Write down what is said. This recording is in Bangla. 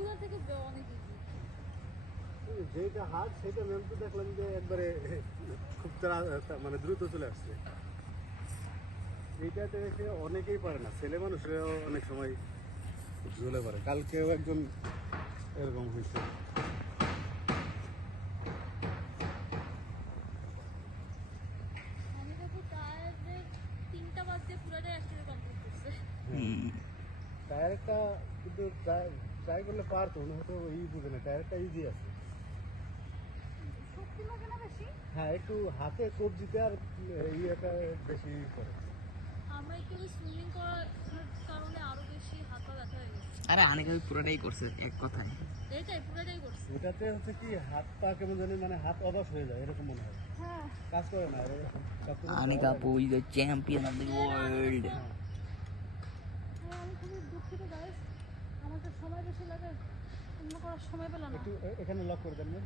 এগুলো থেকে অনেক ইজি। যেটা হার্ড সেটা ম্যাম তো দেখলাম যে একবারে খুব মানে দ্রুত চলে আসছে। এইটাতে এসে অনেকেই পারে না, ছেলে মানুষরাও অনেক সময় ঝুলে পারে। কালকেও একজন এরকম হয়েছে। আমি দেখো টায়ারের 3টা বাদ দিয়ে পুরোটাই একসাথে কমপ্লিট করছে। টায়ারটা কিন্তু ট্রাই করলে পারতো, উনি হয়তো বুঝে না টায়ারটা ইজি আছে। শক্তি লাগে না বেশি? হ্যাঁ, একটু হাতে কবজিতে আর ইয়েটা বেশি করে। আমরা একটু সুইমিং করার কারণে আরো বেশি হাত পা ব্যথা হয়ে গেছে। আরে অনেকে ওই পুরোটাই করছে এক কথায়। এইটাই পুরোটাই করছে। ওটাতে হচ্ছে কি হাত পা কেমন জানি মানে হাত অবশ হয়ে যায় এরকম মনে হয়, হ্যাঁ কাজ করে না। আর অনেক আপু is the champion of the world. আমি খুবই দুঃখিত গাইস, আমাকে সময় বেশি লাগে, অন্য করার সময় পেলাম না। একটু এখানে লক করে দেন না।